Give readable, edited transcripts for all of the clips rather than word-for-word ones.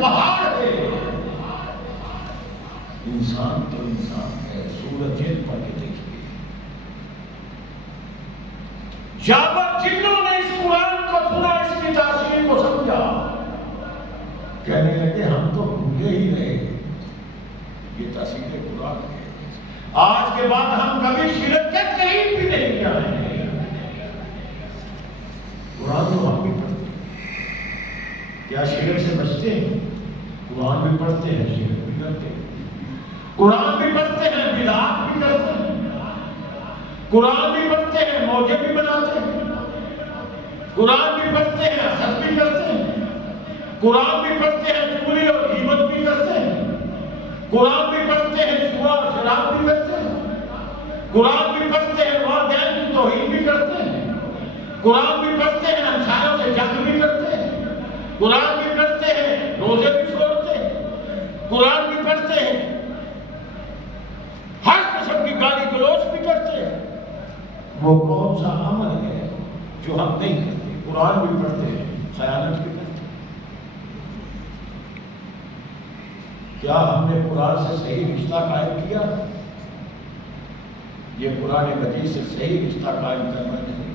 پہاڑ ہے۔ انسان تو انسان ہے، سورج جن پڑھ کے دیکھیے، جب جنوں نے اس قرآن کو سنا، اس کی تاثیر کو سمجھا، کہنے لگے ہم تو بھولے ہی رہے یہ تاثیر قرآن ہے، آج کے بعد ہم کبھی شرک کے قریب بھی نہیں جائیں گے۔ قرآن تو ہم بھی پڑھتے ہیں، کیا شرک سے بچتے ہیں؟ قرآن بھی پڑھتے ہیں، شرک بھی کرتے ہیں، قرآن بھی پڑھتے ہیں، بدعات بھی کرتے ہیں، قرآن بھی پڑھتے ہیں، موجے بھی بناتے ہیں، قرآن بھی پڑھتے ہیں، حسد بھی کرتے ہیں، قرآن بھی پڑھتے ہیں، چغلی اور غیبت بھی کرتے ہیں، قرآن بھی پڑھتے ہیں، جوا اور شراب بھی کرتے ہیں، قرآن بھی پڑھتے ہیں، والدین کی توہین بھی کرتے ہیں، قرآن بھی پڑھتے ہیں، ہمسایوں سے جنگ بھی کرتے ہیں، قرآن بھی پڑھتے ہیں، روزے بھی چھوڑتے ہیں، قرآن بھی پڑھتے ہیں، ہر قسم کی گالی گلوچ بھی کرتے ہیں۔ وہ کون سا عمل ہے جو ہم نہیں کرتے؟ قرآن بھی پڑھتے ہیں، خیانت بھی کرتے ہیں۔ کیا ہم نے قرآن سے صحیح رشتہ قائم کیا؟ یہ قرآن مجید سے صحیح رشتہ قائم کرنا نہیں،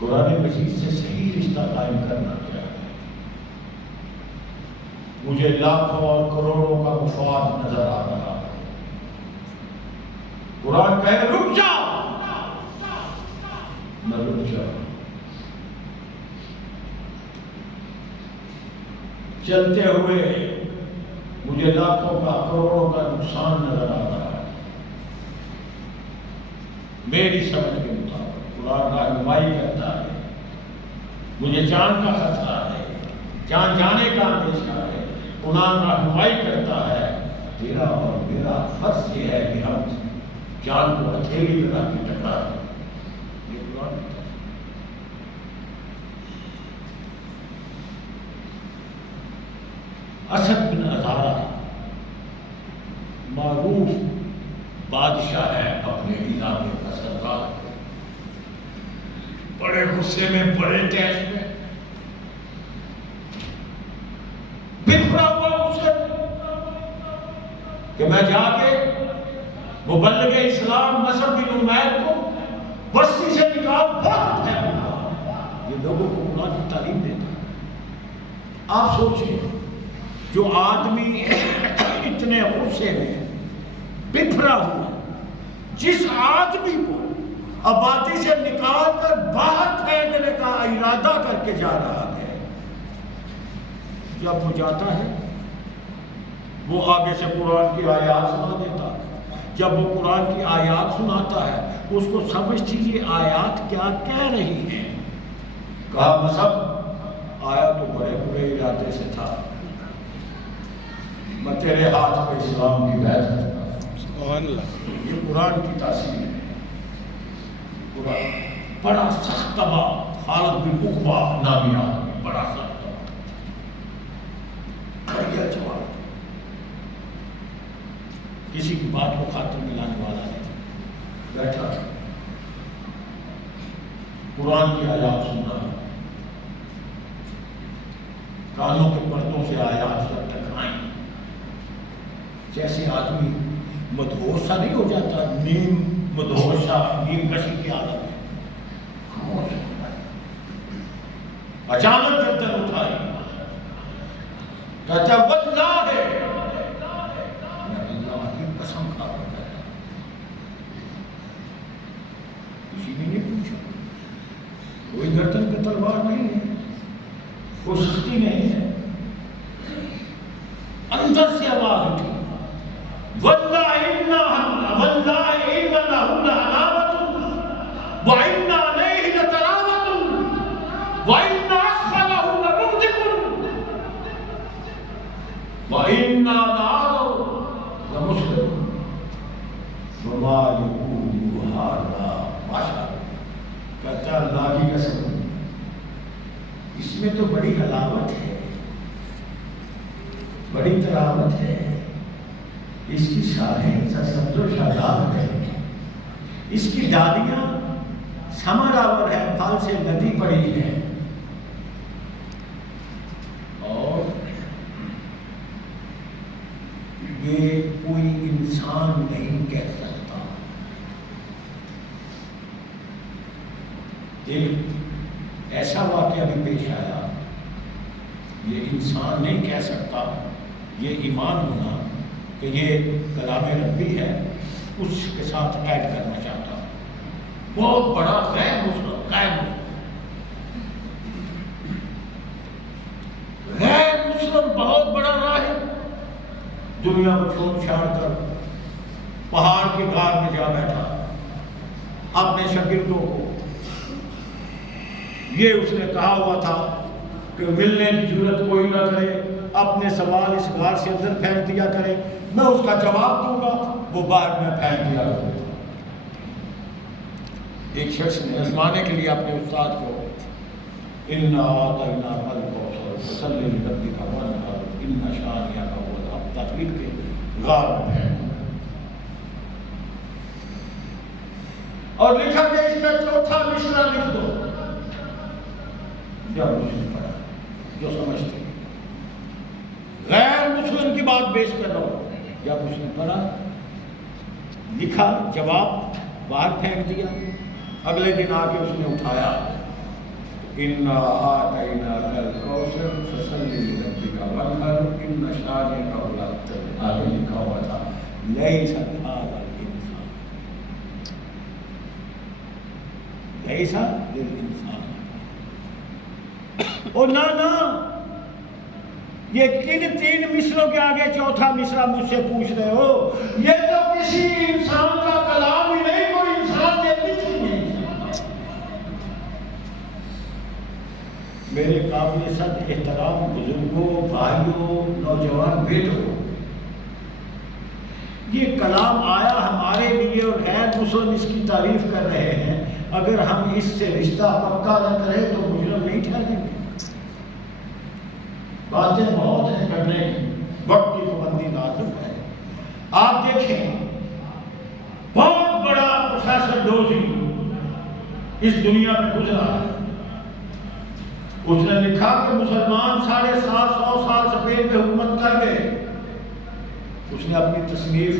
قرآن مجید سے صحیح رشتہ قائم کرنا کیا ہے؟ مجھے لاکھوں اور کروڑوں کا مفاد نظر آ رہا ہے، قرآن کہے رک جاؤ، نہ رک جاؤ، چلتے ہوئے مجھے لاکھوں کا کروڑوں کا نقصان نظر آ رہا ہے، میری سمجھ کے مطابق قرآن رہنمائی کرتا ہے، مجھے جان کا خطرہ ہے، جان جانے کا اندیشہ ہے، قرآن رہنمائی کرتا ہے، تیرا اور میرا فرض یہ ہے کہ ہم جان کو ہتھیلی لگا کے ٹکرائیں۔ یہ قرآن کہتا ہے۔ اسد بن عزارہ معروف بادشاہ ہے اپنے علاقے کا سردار، بڑے غصے میں، بڑے تیش میں، بکھرا ہوا غصے کہ میں جا کے مبلغ اسلام نصر بن عمیر کو بستی سے نکال بہت ہے، یہ لوگوں کو قرآن کی تعلیم دیتا ہے۔ آپ سوچیں، جو آدمی اتنے غصے میں بکھرا ہوا، جس آدمی کو آبادی سے نکال کر باہر پھینکنے کا ارادہ کر کے جا رہا ہے، جب وہ جاتا ہے وہ آگے سے قرآن کی آیات سنا دیتا ہے، جب وہ قرآن کی آیات سناتا ہے اس کو سمجھتی یہ آیات کیا کہہ رہی ہیں؟ کہا مصعب آیا تو بڑے برے ارادے سے تھا، میں تیرے ہاتھ پہ اسلام کی بیعت کرتا ہوں۔ یہ قرآن کی تاثیر ہے۔ قرآن بڑا سخت تباہ، خالد بن عقبہ نامی آدمی، بڑا سخت تباہ، کھڑیا جواب، کسی کی بات کو خاطر میں لانے والا نہیں، بیٹھا قرآن کی آیات سن رہا، کانوں کے پردوں سے آیات جب ٹکرائیں، جیسے آدمی مدہوش سا نہیں ہو جاتا، نیم مدہوش سا، نیم کشی کی عادت ہے، اچانک گردن اٹھائی، کہتا واللہ ہے، اللہ کی قسم کھا کر ہے، کسی نے نہیں پوچھا، کوئی گردن پہ تلوار نہیں ہے، کوئی سختی نہیں ہے، اندر سے آواز اٹھی، واللہ انہا لہو لعلاوۃ وإنا علیہ لتلاوۃ وإنا اسفلہ لمغدق وإنا لعلو لمسلم وما یقول ھذا بشر۔ کہتا اللہ کی قسم اس میں تو بڑی حلاوت ہے، بڑی تراوت ہے، اس کی شاخیں سبز و شاداب ہے، اس کی ڈالیاں سمر آور ہے، پھل سے لدی پڑی ہیں، یہ کوئی انسان نہیں کہہ سکتا. ایک ایسا واقعہ بھی پیش آیا، یہ انسان نہیں کہہ سکتا، یہ ایمان ہونا کہ یہ کلام ربی ہے، اس کے ساتھ ایڈ کرنا چاہتا ہوں. بہت بڑا غیر مسلم بہت بڑا راہب دنیا کو چھوڑ چھاڑ کر پہاڑ کی غار میں جا بیٹھا. اپنے شاگردوں کو یہ اس نے کہا ہوا تھا کہ ملنے کی ضرورت کوئی نہ کرے، اپنے سوال اس غار سے اندر پھینک دیا کرے، میں اس کا جواب دوں گا. وہ باہر میں پھینک دیا کرے. ایک شخص نے آزمانے کے لیے اپنے استاد کو اِنَّا أَعْطَيْنَاكَ الْكَوْثَرَ فَصَلِّ لِرَبِّكَ وَانْحَرْ إِنَّ شَانِئَكَ هُوَ الْأَبْتَرُ تقریر کے غار میں پھینک. اور لکھا کہ اس میں چوتھا مصرع لکھ دو. جب اس نے پڑھا جو سمجھتے غیر مسلم کی بات پیش کر رہا ہوں، جب اس نے پڑھا لکھا جواب باہر پھینک دیا. اگلے دن آ کے اس نے اٹھایا اِنَّا أَعْطَيْنَاكَ الْكَوْثَرَ فَصَلِّ لِرَبِّكَ وَانْحَرْ إِنَّ شَانِئَكَ هُوَ الْأَبْتَرُ. آگے لکھا ہوا تھا لَيْسَ هَذَا الْإِنسَانُ لَيْسَ لِلْإِنسَانِ. اور نہ یہ کن تین مصروں کے آگے چوتھا مصرع مجھ سے پوچھ رہے ہو؟ یہ تو کسی انسان کا کلام ہی نہیں، کوئی انسان نے لکھ ہی نہیں. میرے قابل صد احترام بزرگوں، بھائیوں، نوجوان بیٹوں، یہ کلام آیا ہمارے لیے اور غیر مسلم اس کی تعریف کر رہے ہیں. اگر ہم اس سے رشتہ پکا نہ کریں تو مجرم نہیں ٹھہریں گے. باتیں بہت ہیں کرنے کی، وقت کی پابندی لازم ہے. آپ دیکھیں بہت بڑا پروفیسر ڈوزی اس دنیا میں گزرا ہے. اس نے لکھا کہ مسلمان 750 سال اسپین پہ حکومت کر گئے. اس نے اپنی تصنیف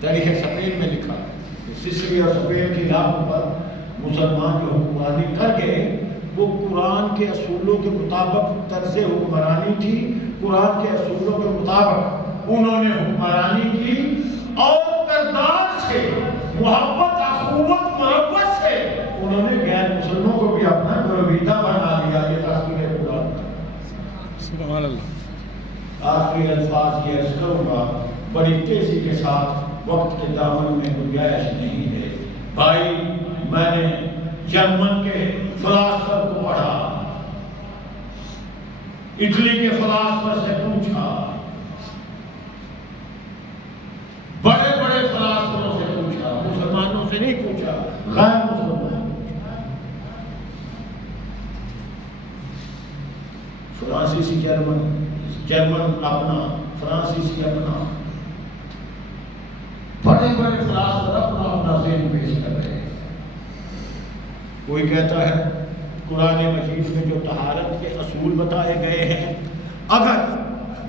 تاریخ اسپین میں لکھا کہ سسلی اور اسپین کی علاقوں پر مسلمان جو حکمرانی کر گئے وہ قرآن کے اصولوں کے مطابق طرز حکمرانی تھی. قرآن کے اصولوں کے مطابق انہوں نے حکمرانی کی اور کردار سے محبت، اخوت، محبت سے انہوں نے غیر مسلموں کو بھی اپنا گرویدہ بنا لیا. یہ تصویر قرآن. سبحان اللہ. آخری الفاظ یہ عرض کروں گا بڑی تیزی کے ساتھ، وقت کے دامن میں گنجائش نہیں ہے. بھائی میں نے جرمن کے فلاسفر کو پڑھا، اٹلی کے فلاسفر سے پوچھا، بڑے بڑے فلاسفروں سے پوچھا، مسلمانوں سے نہیں پوچھا، غیر مسلمانوں سے پوچھا. فرانسیسی جرمن اپنا، فرانسیسی اپنا، بڑے بڑے فلاسفر اپنا اپنا ذہن پیش کر رہے ہیں. کوئی کہتا ہے قرآن مجید میں جو طہارت کے اصول بتائے گئے ہیں، اگر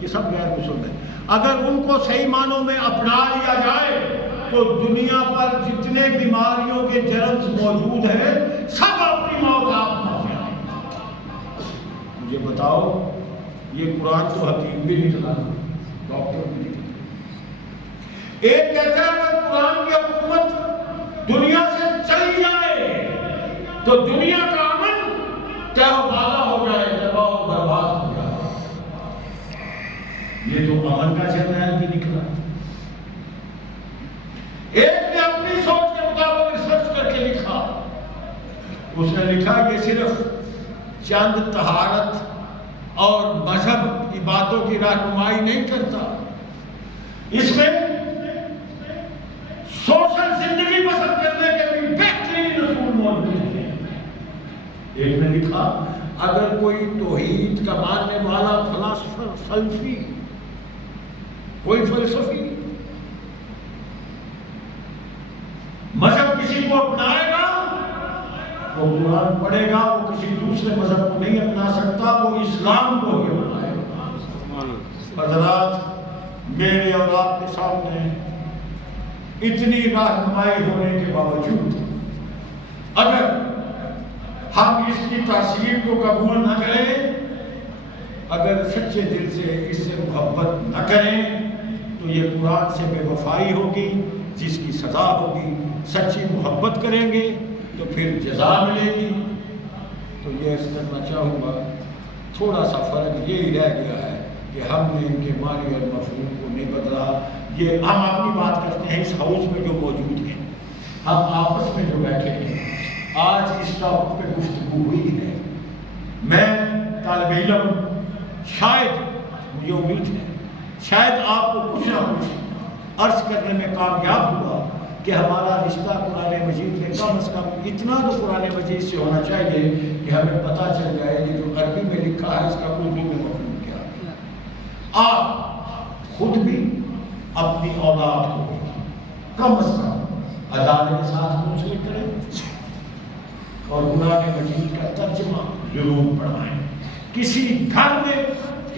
یہ سب غیر مسلم ہیں، اگر ان کو صحیح معنوں میں اپنا لیا جائے تو دنیا پر جتنے بیماریوں کے جرمز موجود ہیں سب اپنی موت آپ مر جائیں. مجھے بتاؤ یہ قرآن تو حکیم بھی نہیں چلا، ڈاکٹر بھی نہیں. ایک کہتا ہے اگر قرآن کی حکومت دنیا سے چلی جائے تو دنیا کا امن تہہ و بالا ہو جائے، تباہ و برباد ہو جائے. یہ تو امن کا جرنیل بھی نکلا. ایک نے اپنی سوچ کے مطابق ریسرچ کر کے لکھا. اس نے لکھا کہ صرف چند طہارت اور مذہب کی باتوں کی رہنمائی نہیں کرتا، اس میں سوشل زندگی بسر کرنے کے بھی بہترین اصول موجود ہیں. ایک نے لکھا اگر کوئی توحید کا ماننے والا فلاسفر، فلسفی، کوئی فلسفی مذہب کسی کو اپنائے گا وہ قرآن پڑھے گا، وہ کسی دوسرے مذہب کو نہیں اپنا سکتا، وہ اسلام کو ہی اپنائے گا. حضرات میرے اور آپ کے سامنے اتنی رہنمائی ہونے کے باوجود اگر ہم اس کی تاثیر کو قبول نہ کریں، اگر سچے دل سے اس سے محبت نہ کریں، تو یہ قرآن سے بے وفائی ہوگی جس کی سزا ہوگی۔ سچی محبت کریں گے تو پھر جزا ملے گی۔ تو یہ اس کرنا چاہوں گا، تھوڑا سا فرق یہی رہ گیا ہے کہ ہم نے ان کے معنی اور مفہوم کو نہیں بدلا۔ یہ ہم اپنی بات کرتے ہیں اس ہاؤس میں جو موجود ہیں، ہم آپس میں جو بیٹھے ہیں، آج اس ٹاپک پہ گفتگو ہوئی ہے۔ میں طالب علم، شاید مجھے امید ہے شاید آپ کو کچھ نہ کچھ عرض کرنے میں کامیاب ہوا کہ ہمارا رشتہ قرآن مجید میں کم از کم اتنا تو قرآن مجید سے ہونا چاہیے کہ ہمیں پتہ چل جائے کہ جو عربی میں لکھا ہے اس کا اردو میں مفہوم کیا ہے۔ آپ خود بھی اپنی اولاد کو بھی کم از کم عدالت کے ساتھ منسلک کریں اور قرآن مجید کا ترجمہ ضرور پڑھائیں۔ کسی گھر میں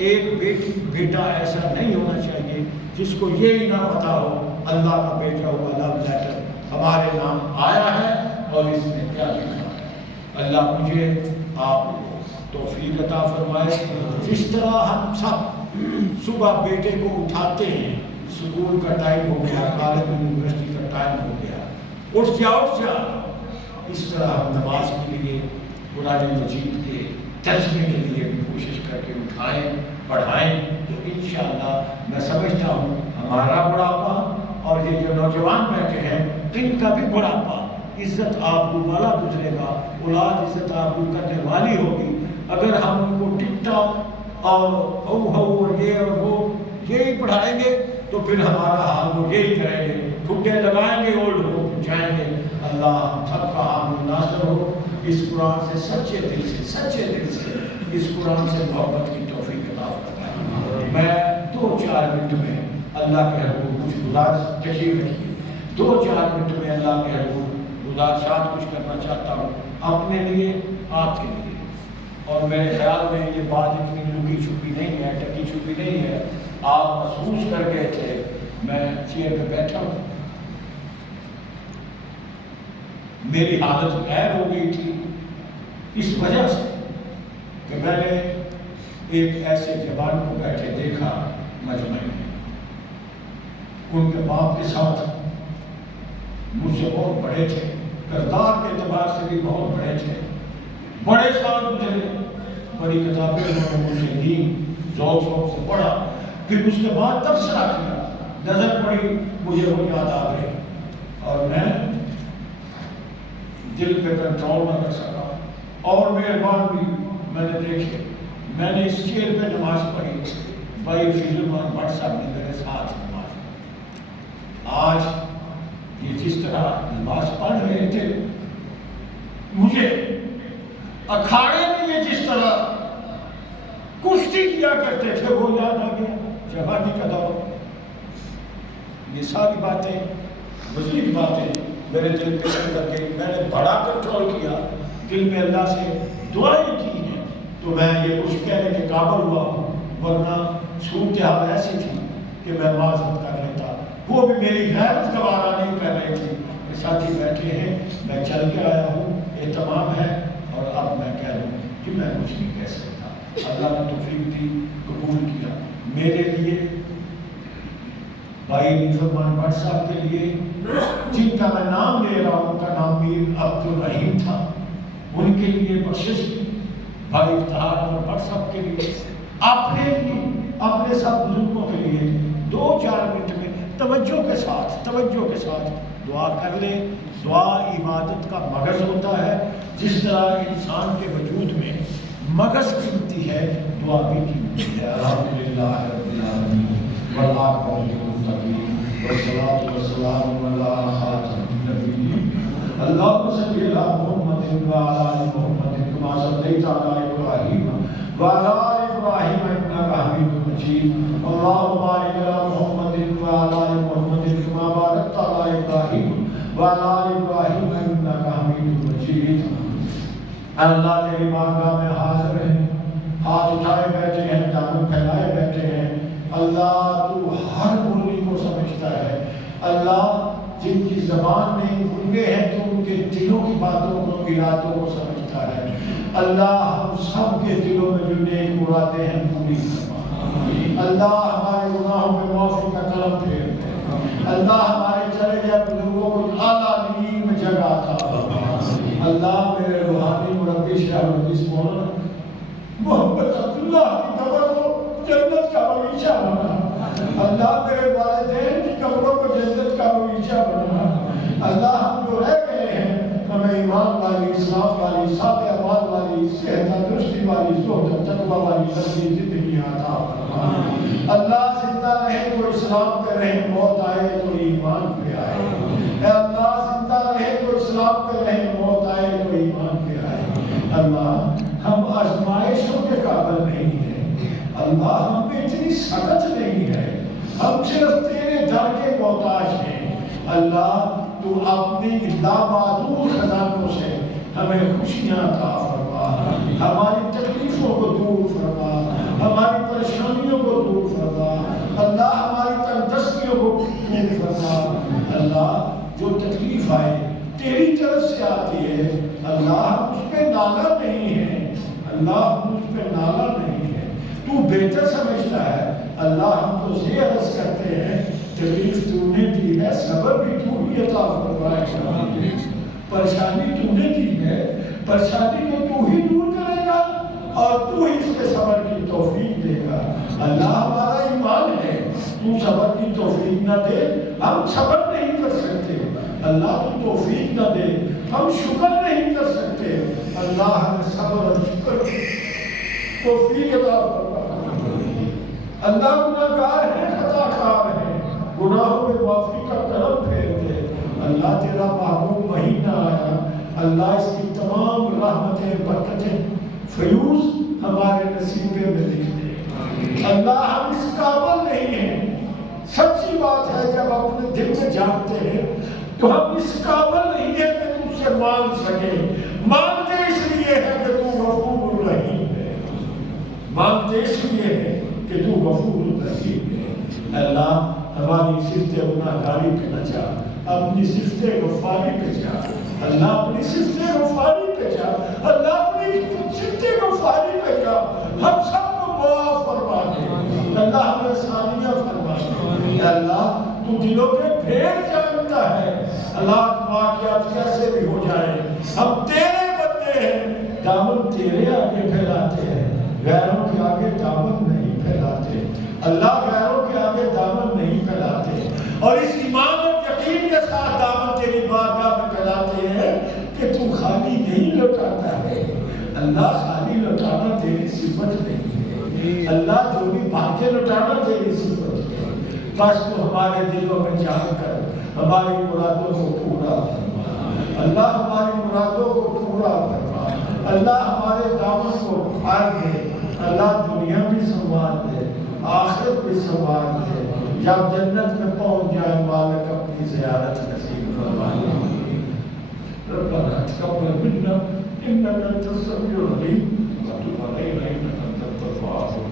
ایک بیٹا ایسا نہیں ہونا چاہیے جس کو یہ نہ پتا ہو اللہ کا بیٹا ہوا لو لیٹر ہمارے نام آیا ہے اور اس میں کیا لکھا ہے۔ اللہ مجھے آپ کو توفیق عطا فرمائے۔ جس طرح ہم سب صبح بیٹے کو اٹھاتے ہیں، اسکول کا ٹائم ہو گیا، کالج یونیورسٹی کا ٹائم ہو گیا، اٹھ جا، اس طرح ہم نماز کے لیے قرآن مجید کے ترجمے کے لیے بھی کوشش کر کے اٹھائیں، پڑھائیں، تو انشاءاللہ میں سمجھتا ہوں ہمارا بڑھاپا اور یہ جو نوجوان بیٹھے ہیں ان کا بھی بڑھاپا عزت آبرو والا گزرے گا، اولاد عزت آبرو کرنے والی ہوگی۔ اگر ہم ان کو ٹک ٹاک اور اور یہ اور وہ یہی پڑھائیں گے تو پھر ہمارا حال وہ یہی کریں گے، ٹھڈے لگائیں گے، اولڈ ہو جائیں گے۔ اللہ ہم سب کا حامی ناصر ہو۔ اس قرآن سے سچے دل سے اس قرآن سے محبت کی توفیق عطا فرمائے۔ میں 2-4 منٹ میں اللہ کے حضور کچھ گزارش تشریف رکھیے، 2-4 منٹ میں اللہ کے حضور گزارشات کچھ کرنا چاہتا ہوں اپنے لیے، آپ کے لیے۔ اور میرے خیال میں یہ بات اتنی لکی چھپی نہیں ہے، ٹکی چھپی نہیں ہے۔ آپ محسوس کر گئے تھے، میں چیئر پہ بیٹھا ہوں، میری حالت غیر ہو گئی تھی اس وجہ سے کہ میں نے ایک ایسے جوان کو بیٹھے دیکھا مجمع میں، ان کے باپ کے ساتھ مجھ سے بہت بڑے تھے، کردار کے اعتبار سے بھی بہت بڑے تھے، بڑے سال گزرے، بڑی کتابیں انہوں نے مجھ سے لی، ذوق سے پڑھا، پھر اس کے بعد تبصرہ کیا، نظر پڑی، مجھے وہ یاد آ گئی اور میں دل پہ کنٹرول نہ کر سکا۔ اور مہربان بھی میں نے دیکھے، میں نے اس چیئر پہ نماز پڑھی، بھائی فضل مان بٹ صاحب نے میرے ساتھ نماز پڑھی۔ آج یہ جس طرح نماز پڑھ رہے تھے، مجھے اکھاڑے میں یہ جس طرح کشتی کیا کرتے تھے وہ یاد آ گیا، جوانی کا دور۔ یہ ساری باتیں، گزری باتیں میرے دل پہ کر گئی، میں نے بڑا کنٹرول کیا، دل میں اللہ سے دعائیں کی ہیں، تو میں یہ کچھ کہنے کے قابل ہوا ہوں، ورنہ صورتحال ایسی تھی کہ میں معذرت کر لیتا، وہ بھی میری غیرت گوارا نہیں کر رہی تھی۔ ساتھی بیٹھے ہیں، میں چل کے آیا ہوں، اہتمام ہے، اور اب میں کہہ دوں کہ میں کچھ نہیں کہہ سکتا۔ اللہ نے توفیق دی، قبول کیا۔ میرے لیے بھائی فرمان بٹ صاحب کے لیے، جن کا میں نام لے رہا ہوں، ان کا نام میر عبد الرحیم تھا، ان کے لیے بخشش کی، بھائی افتخار احمد بٹ صاحب کے لیے، اپنے لیے، اپنے سب بزرگوں کے لیے 2-4 منٹ میں توجہ کے ساتھ دعا کر لیں۔ دعا عبادت کا مغز ہوتا ہے، جس طرح انسان کے وجود میں مغز قیمتی ہے، دعا بھی قیمتی ہے۔ الحمدللہ رب العالمین والعاقبۃ للمتقین والصلاۃ والسلام علی خاتم النبیین۔ اللہم صل علی محمد وعلی آل محمد کما صلیت علی ابراہیم وعلی آل ابراہیم انک حمید مجید۔ اللہم بارک علی محمد وعلی آل محمد کما بارکت علی ابراہیم وعلی آل ابراہیم انک حمید مجید۔ اللہ تیری بارگاہ میں حاضر ہیں، ہاتھ اٹھائے بیٹھے ہیں، دامن پھیلائے بیٹھے ہیں، اللہ تو ہر بولی کو سمجھتا ہے۔ اللہ جن کی زبان نہیں گنگے ہیں تو ان کے دلوں کی باتوں کو، ارادوں کو سمجھتا ہے۔ اللہ ہم سب کے دلوں میں جو نیک مرادیں ہیں پوری فرما۔ اللہ ہمارے گناہوں میں معافی کا کرم پھیر دے۔ اللہ ہمارے چلے گئے بزرگوں کو اعلیٰ علیم جگہ عطا فرما۔ اللہ میرے روحانی مربی شیخ الحدیث مولانا محمد عبداللہ کی قبر کو جنت کا بغیچہ بنا۔ اللہ میرے والدین کی قبروں کو جنت کا بغیچہ بنا۔ اللہ ہم جو رہ گئے ہیں ہمیں ایمان والی، اسلام والی، صالح اعمال والی، صحت تندرستی والی، زہد تقویٰ والی لذیذ زندگی عطا فرما۔ اللہ زندہ رہے تو اسلام پہ رہے، موت آئے تو ایمان پہ آئے۔ اے اللہ زندہ رہے تو اسلام پہ رہے، موت آئے تو ایمان پہ آئے۔ اللہ ہم آزمائشوں کے قابل نہیں ہیں، اللہ ہم میں اتنی سخت نہیں ہے، ہم صرف تیرے در کے محتاج ہیں۔ اللہ تو اپنی لامحدود خزانوں سے ہمیں خوشیاں عطا فرما، ہماری تکلیفوں کو دور فرما، ہماری پریشانیوں کو دور فرما، اللہ ہماری تندرستیوں کو دور فرما۔ اللہ جو تکلیف آئے تیری طرف سے آتی ہے، اللہ ہم اس پہ نالا نہیں ہے، اللہ ہم اس پہ نالا نہیں ہے، تو بہتر سمجھتا ہے۔ اللہ ہم تو یہ عرض کرتے ہیں تکلیف تو نے دی ہے، صبر بھی تو ہی عطا فرمائے گا۔ پریشانی تو نے دی ہے، پریشانی کو تو ہی دور کرے گا اور تو ہی اس کے صبر کی توفیق دے گا۔ اللہ ہمارا ایمان ہے، تو صبر کی توفیق نہ دے ہم صبر نہیں کر سکتے۔ اللہ تو توفیق نہ دے ہم شکر نہیں کر سکتے۔ اللہ ہمیں صبر اور شکر کی توفیق عطا فرما۔ اللہ گناہگار ہے، خطا کار ہے، گناہوں میں معافی کا کرم پھیر دے۔ اللہ تیرا محبوب مہینہ آیا، اللہ اس کی تمام رحمتیں برکتیں فیوز ہمارے نصیبے میں لکھ دے۔ اللہ ہم اس قابل نہیں ہیں، سچی بات ہے جب اپنے دل میں جانتے ہیں تو ہم اس قابل نہیں ہیں کہ تم سے مانگ سکے۔ مانگتے اس لیے ہے کہ تو غفور الرحیم ہے، مانگتے اس لیے ہے کہ تو غفور الرحیم ہے۔ اللہ ہماری صفت گناہگاری پہ نہ جا، اپنی صفت غفاری پہ جا۔ اللہ اپنی صفت غفاری پہ جا، اللہ اپنی صفت غفاری پہ جا۔ ہم سب کو معاف فرما دے، اللہ ہمیں آسانیاں فرما دے۔ اللہ تو دلوں کے بھید جانتا ہے، اللہ واقعات کیسے بھی ہو جائے ہم تیرے بندے ہیں، دامن تیرے آگے پھیلاتے ہیں، غیروں کے آگے دامن نہیں پھیلاتے۔ اللہ غیروں کے آگے دامن نہیں پھیلاتے، اور اس ایمان اور یقین کے ساتھ دامن تیری بارگاہ میں پھیلاتے ہیں کہ تو خالی نہیں لوٹاتا ہے۔ اللہ خالی لوٹانا تیری صفت نہیں ہے، اللہ جو بھی بھاگے لوٹانا تیری صفت ہے۔ بس تو ہمارے دلوں میں جان کر ہماری مرادوں کو پورا فرما، اللہ ہماری مرادوں کو پورا فرما۔ اللہ ہمارے دامن کو پھاڑ دے، اللہ دنیا بھی سنوار دے، آخرت بھی سنوار دے۔ جب جنت میں پہنچ جائے مالک اپنی زیارت نصیب فرما۔ ربنا تقبل منا انك انت السميع العليم وتب علينا انك انت التواب